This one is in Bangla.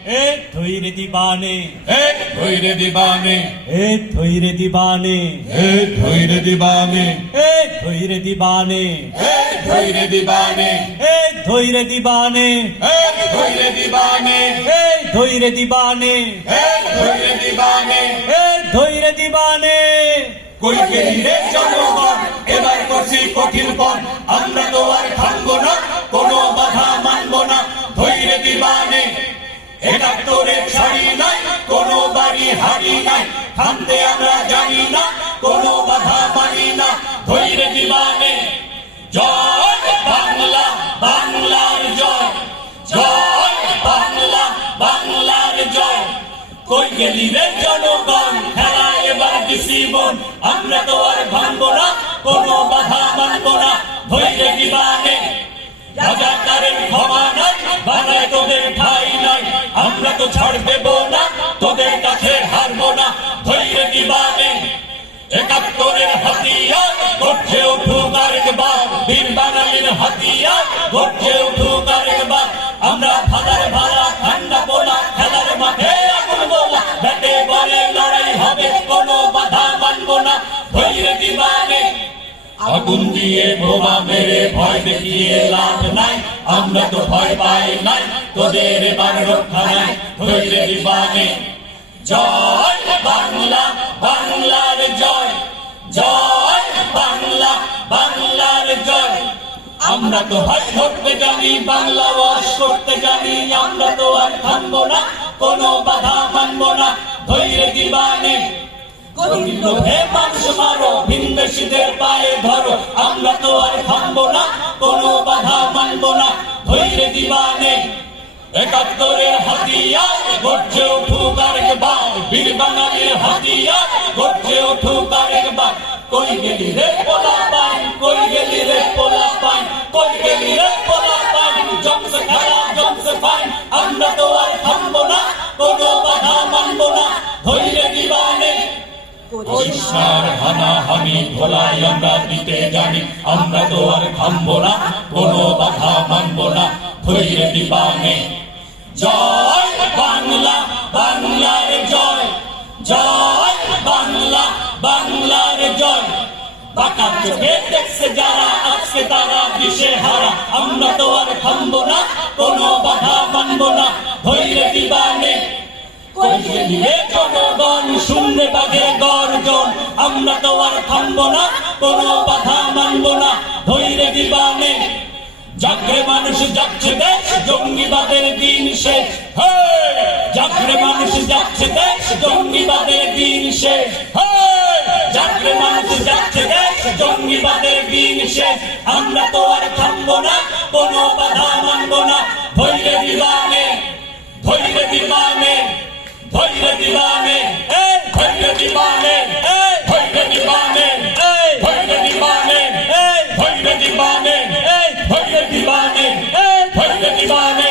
ए धोइरे दीवाने, ए धोइरे दीवाने, ए धोइरे दीवाने, ए धोइरे दीवाने, ए धोइरे दीवाने, ए धोइरे दीवाने, ए धोइरे दीवाने, ए धोइरे दीवाने, ए धोइरे दीवाने, ए धोइरे दीवाने, ए धोइरे दीवाने। কই গেলি রে জনগণ, এবার করছি কঠিন পণ, আমরা তো আর থামবো না, কোনো বাধা মানবো না, ধৈর্য দিবানে। একাত্তরের ছাড়ি নাই, কোনো বাড়ি হারি নাই, থামতে আমরা জানি না, কোনো বাধা মানি না, ধৈর্য দিবানে। জয় বাংলা, বাংলার জয়, জয় বাংলা, বাংলার জয়। কই গেলি রে জনগণ, খেলা এবার জীবন, আমরা তো আর ভাঙবো না, কোনো বাধা মানবো না, ধৈর্য দিবানে। রাজাকারের ক্ষমা নাই, বানায় তোদের ঠাই নাই, আমরা তো ছাড় দেব না, তোদের কাছে হারবো না, ধৈর্য দিবানে। একাত্তরের হাতিয়ার গর্জে উঠুক আরেকবার, বীর বাঙালির হাতিয়ার গর্জে উঠুক আরেকবার। আমরা ভালার ভালা ঠান্ডা পোলা, খেলার মাঠে আগুন গোলা, ব্যাটে বলে লড়াই হবে, কোনো বাধা মানবো না, ধৈর্য দিবানে। আগুন দিয়ে বোমা মেরে ভয় দেখিয়ে লাভ নাই, আমরা তো ভয় পাই নাই, তোদের এবার রক্ষা নাই, ধৈর্য দিবানে। জয় বাংলা, বাংলার জয়, জয় বাংলা, বাংলার জয়। আমরা তো ভাই ধরতে জানি, বাংলা ওয়াশ করতে জানি, আমরা তো আর থামবো না, কোনো বাধা মানবো না, ধৈর্য দিবানে। হে মানুষ মারো, ভিনদেশীদের পায়ে ধরো, আমরা তো আর থামবো না, কোনো বাধা মানবো না, ধৈর্য দিবানে। একাত্তরের হাতিয়ার গর্জে উঠুক আরেকবার, বীর বাঙালির হাতিয়ার গর্জে উঠুক আরেকবার। কই গেলি রে পোলা পাইন, কই গেলি রে পোলা পাইন, কই গেলি রে পোলা পাইন, জমছে খেলা জমছে ফাইন, আমরা তো আর থামবো না, কোনো বাধা মানবো না, ধৈর্য দিবানে। পরিষ্কার হানাহানি ভোলাই আমরা দিতে জানি, আমরা তো আর থামবো না, কোনো বাধা মানবো না, ধৈর্য দিবানে। জয় বাংলা, বাংলার জয়, জয় বাংলা, বাংলার জয়। বাঁকা চোখে দেখছে যারা, আজকে তারা দিশে হারা, আমরা তো আর থামবো না, কোনো বাধা মানবো না, ধৈর্য দিবানে। জনগণ শুনবে বাঘের গর্জন, আমরা তো আর থামবো না, কোনো বাধা মানবো না, ধৈর্য দিবানে। জাগরে মানুষ যাচ্ছে দেশ, জঙ্গিবাদের দিন শেষ, জাগরে মানুষ যাচ্ছে দেশ, জঙ্গিবাদের দিন শেষ, জাগরে মানুষ যাচ্ছে দেশ, জঙ্গিবাদের দিন শেষ। আমরা তো আর থামবো না, কোনো বাধা মানবো না, ধৈর্য দিবানে, ধৈর্য দিবানে, ধৈর্য দিবানে, ধৈর্য দিবানে, ধৈর্য দিবানে, ধৈর্য দিবানে, ধৈর্য দিবানে, ধৈর্য দিবানে, ধৈর্য দিবানে।